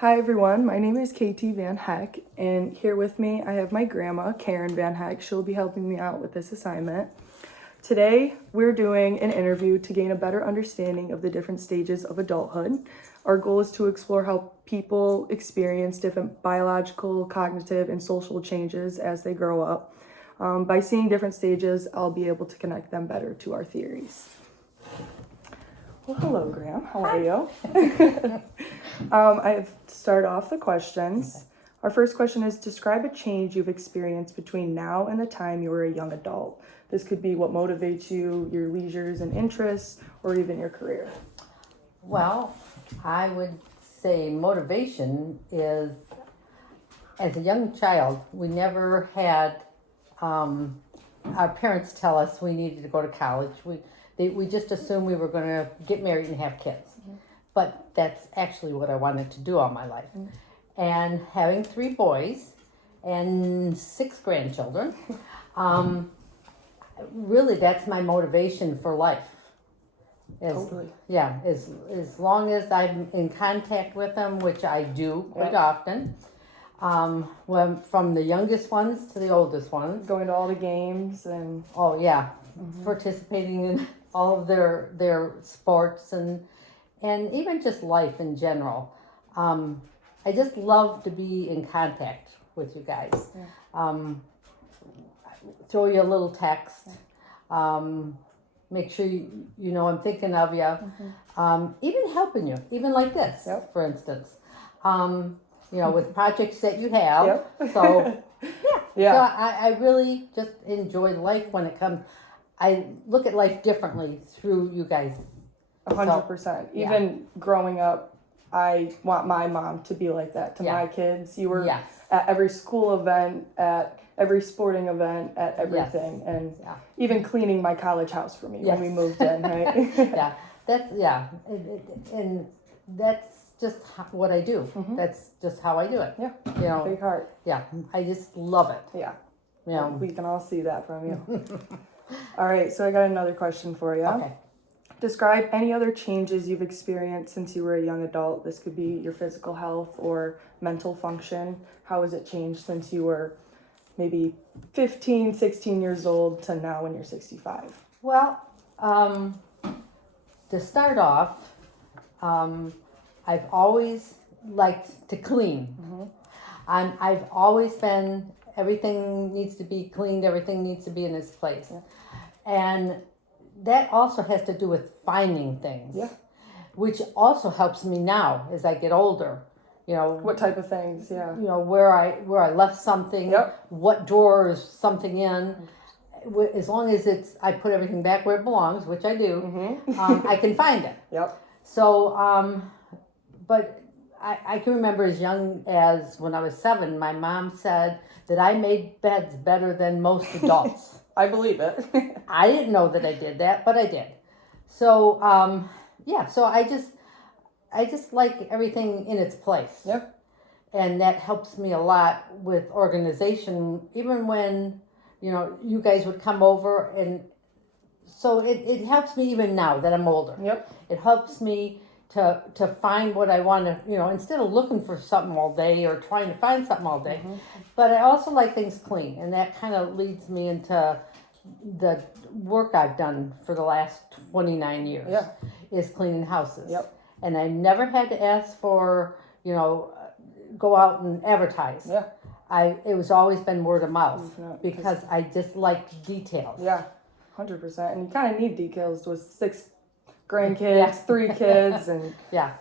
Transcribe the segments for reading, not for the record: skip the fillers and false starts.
Hi everyone, my name is Katie Van Heck, and here with me I have my grandma, Karen Van Heck. She'll be helping me out with this assignment. Today we're doing an interview to gain a better understanding of the different stages of adulthood. Our goal is to explore how people experience different biological, cognitive, and social changes as they grow up. By seeing different stages, I'll be able to connect them better to our theories. Well, hello, Graham. How are you? I have to start off the questions. Our first question is, describe a change you've experienced between now and the time you were a young adult. This could be what motivates you, your leisures and interests, or even your career. Well, I would say motivation is, as a young child, we never had, our parents tell us we needed to go to college. We just assumed we were going to get married and have kids. Mm-hmm. But that's actually what I wanted to do all my life. Mm-hmm. And having 3 boys and 6 grandchildren, really that's my motivation for life. Totally. Yeah, as long as I'm in contact with them, which I do quite often, from the youngest ones to the oldest ones. Going to all the games and... Oh, yeah. Mm-hmm. Participating in all of their sports and even just life in general. I just love to be in contact with you guys. Yeah. Throw you a little text. Make sure you know I'm thinking of you. Mm-hmm. Even helping you, even like this, yep. For instance. With projects that you have. Yep. So, yeah. So I really just enjoy life when it comes. I look at life differently through you guys. 100%. Even growing up, I want my mom to be like that to my kids. You were at every school event, at every sporting event, at everything. Yes. And even cleaning my college house for me when we moved in, right? And that's just what I do. Mm-hmm. That's just how I do it. Yeah. Big heart. Yeah. I just love it. Yeah. We can all see that from you. All right. So I got another question for you. Okay. Describe any other changes you've experienced since you were a young adult. This could be your physical health or mental function. How has it changed since you were maybe 15, 16 years old to now when you're 65? Well, to start off, I've always liked to clean. Mm-hmm. I've always been, everything needs to be cleaned, everything needs to be in its place. Yeah. And that also has to do with finding things, which also helps me now as I get older. What type of things? Yeah. Where I left something, what drawer is something in. As long as I put everything back where it belongs, which I do, mm-hmm. I can find it. Yep. So, but I can remember as young as when I was 7, my mom said that I made beds better than most adults. I believe it. I didn't know that I did that, but I did. So, so I just like everything in its place. Yep. And that helps me a lot with organization, even when, you guys would come over. And so it helps me even now that I'm older. Yep. It helps me to find what I want to, instead of looking for something all day or trying to find something all day. Mm-hmm. But I also like things clean. And that kind of leads me into the work I've done for the last 29 years is cleaning houses. Yep. And I never had to ask for, go out and advertise. Yeah. It was always been word of mouth because I just like details. Yeah, 100%. And you kind of need details with 6 grandkids, 3 kids, and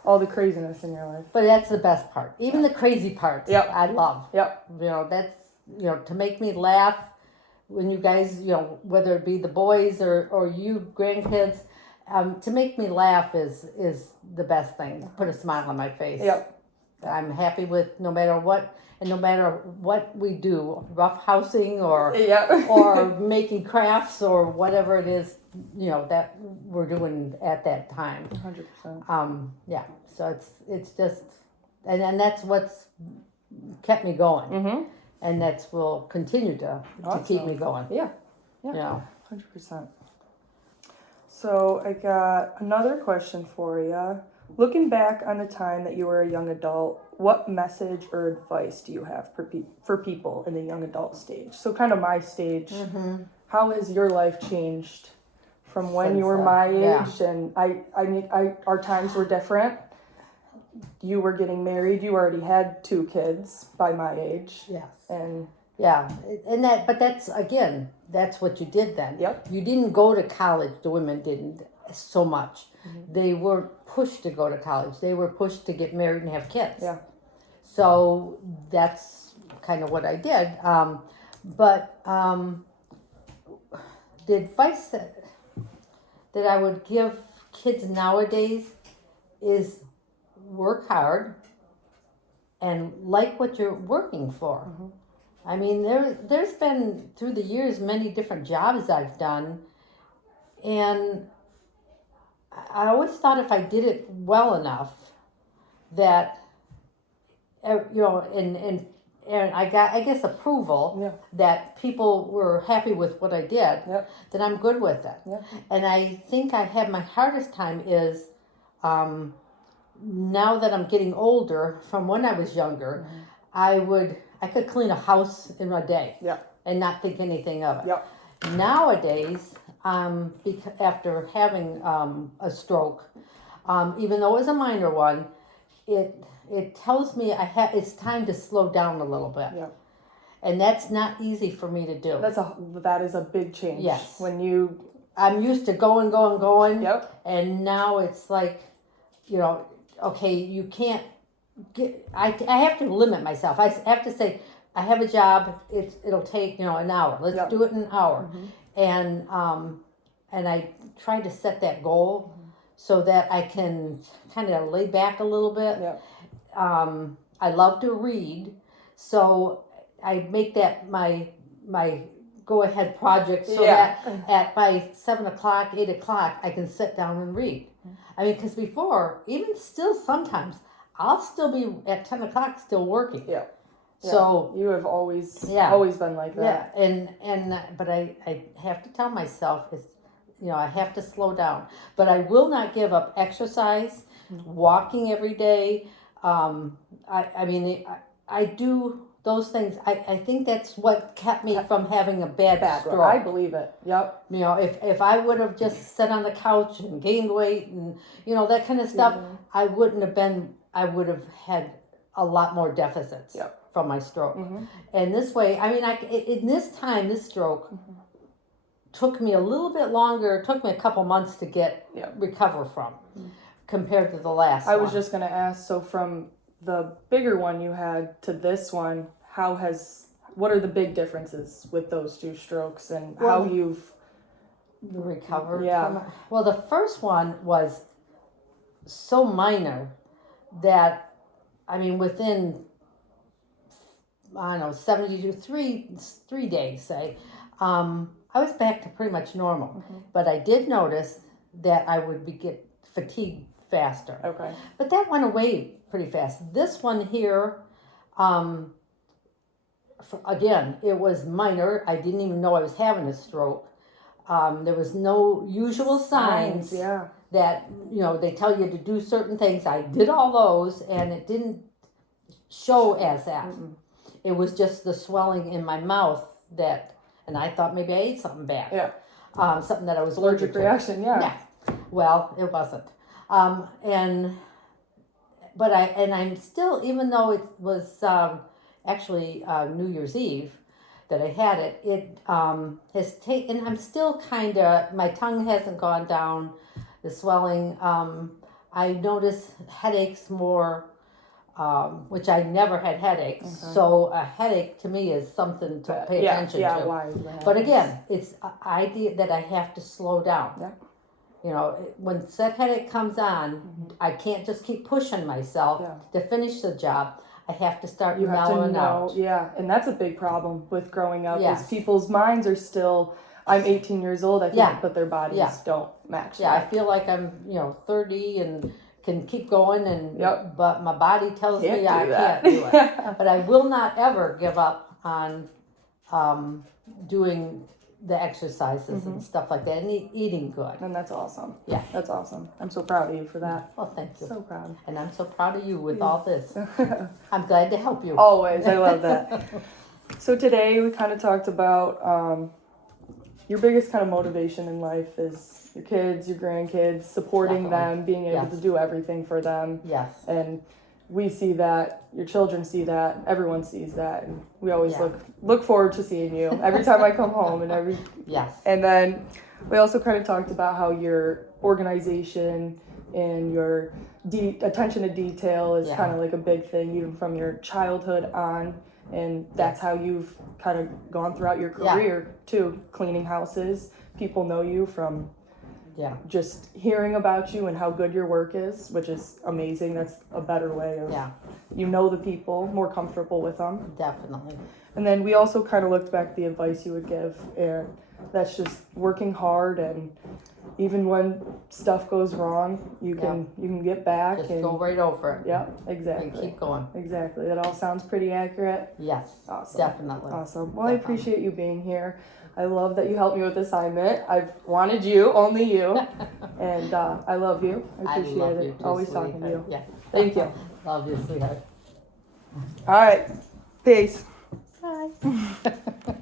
all the craziness in your life. But that's the best part. Even the crazy parts, I love. Yep. That's, to make me laugh when you guys, whether it be the boys or you grandkids, to make me laugh is the best thing. Put a smile on my face. Yep. I'm happy with no matter what. And no matter what we do, rough housing or making crafts or whatever it is, that we're doing at that time. 100%. So it's just, and that's what's kept me going. Mm-hmm. And that's will continue to keep me going. Yeah. 100%. So I got another question for you. Looking back on the time that you were a young adult, what message or advice do you have for people in the young adult stage? So kind of my stage. How has your life changed from when Since you were then, my yeah. age? And our times were different. You were getting married. You already had 2 kids by my age. Yes. And Yeah, and but that's again, that's what you did then. Yep. You didn't go to college. The women didn't so much. They were pushed to go to college. They were pushed to get married and have kids. Yeah. So that's kind of what I did. The advice that I would give kids nowadays is work hard and like what you're working for. I mean, there's been, through the years, many different jobs I've done, and I always thought if I did it well enough, that, and I got, I guess, approval, Yeah. that people were happy with what I did, Yep. then I'm good with it. Yep. And I think I had my hardest time is, now that I'm getting older, from when I was younger, I could clean a house in a day. Yeah. And not think anything of it. Yep. Nowadays, after having a stroke, even though it was a minor one, it tells me it's time to slow down a little bit. Yeah. And that's not easy for me to do. That is a big change. Yes. When you. I'm used to going, Yep. and now it's like, okay, you can't get. I have to limit myself. I have to say, I have a job. It'll take an hour. Let's Yep. do it in an hour, and I try to set that goal so that I can kind of lay back a little bit. Yep. I love to read, so I make that my go ahead project so that by 7 o'clock, 8 o'clock, I can sit down and read. I mean, because before, even still sometimes, I'll still be at 10 o'clock still working. Yeah. So you have always Yeah. always been like that. yeah, but I have to tell myself I have to slow down. But I will not give up exercise, walking every day. I do those things. I think that's what kept me from having a bad stroke. I believe it. Yep. If I would have just sat on the couch and gained weight and that kind of stuff, I would have had a lot more deficits from my stroke. And this way, in this time, this stroke took me a little bit longer. It took me a couple months to recover from, compared to the last one. I was just gonna ask. So from the bigger one you had to this one, what are the big differences with those 2 strokes and how you've recovered Yeah. from it? Well, the first one was so minor that, within, 72, three days, say, I was back to pretty much normal. But I did notice that I would get fatigued faster. Okay. But that went away pretty fast. This one here, again, it was minor. I didn't even know I was having a stroke. There was no usual signs Yeah. that, they tell you to do certain things. I did all those, and it didn't show as that. It was just the swelling in my mouth and I thought maybe I ate something bad. Yeah. Something that I was Allergic reaction. Yeah. Yeah. Well, it wasn't. I'm still, even though it was actually New Year's Eve that I had it, it has taken, I'm still kind of, my tongue hasn't gone down, the swelling. I notice headaches more, which I never had headaches. So a headache to me is something to pay attention to. Why But again, it's an idea that I have to slow down. Yeah. When that headache comes on, I can't just keep pushing myself to finish the job. I have to start you have to mellowing know, out. yeah, and that's a big problem with growing up. Yes. Is people's minds are still. I'm 18 years old, I think, Yeah. but their bodies Yeah. don't match. Yeah, I that. feel like I'm 30 and can keep going, but my body tells Can't me do I that. can't do it. But I will not ever give up on doing the exercises and stuff like that, and eating good. And that's awesome. Yeah. That's awesome. I'm so proud of you for that. Well, thank you. So proud. And I'm so proud of you with all this. I'm glad to help you. Always. I love that. So today we kind of talked about your biggest kind of motivation in life is your kids, your grandkids, supporting Definitely. them, being able Yes. to do everything for them. Yes. And we see that, your children see that, everyone sees that, and we always Yeah. look forward to seeing you every time I come home Yes. and then we also kind of talked about how your organization and your attention to detail is Yeah. kind of like a big thing even from your childhood on, and that's how you've kind of gone throughout your Yeah. career too, cleaning houses. People know you from Yeah. just hearing about you and how good your work is, which is amazing. That's a better way of, Yeah. you know, the people, more comfortable with them. Definitely. And then we also kind of looked back at the advice you would give, and that's just working hard, and even when stuff goes wrong, you can get back Just and go right over it. yeah, And exactly. keep going. Exactly. That all sounds pretty accurate. Yes. Awesome. Definitely. Awesome. Well, I Definitely. appreciate you being here. I love that you helped me with the assignment. I've wanted you, only you, and I love you. I I appreciate love it. you too, Always talking to you. Yeah. Thank you. Love you, sweetheart. All right. Peace. Bye.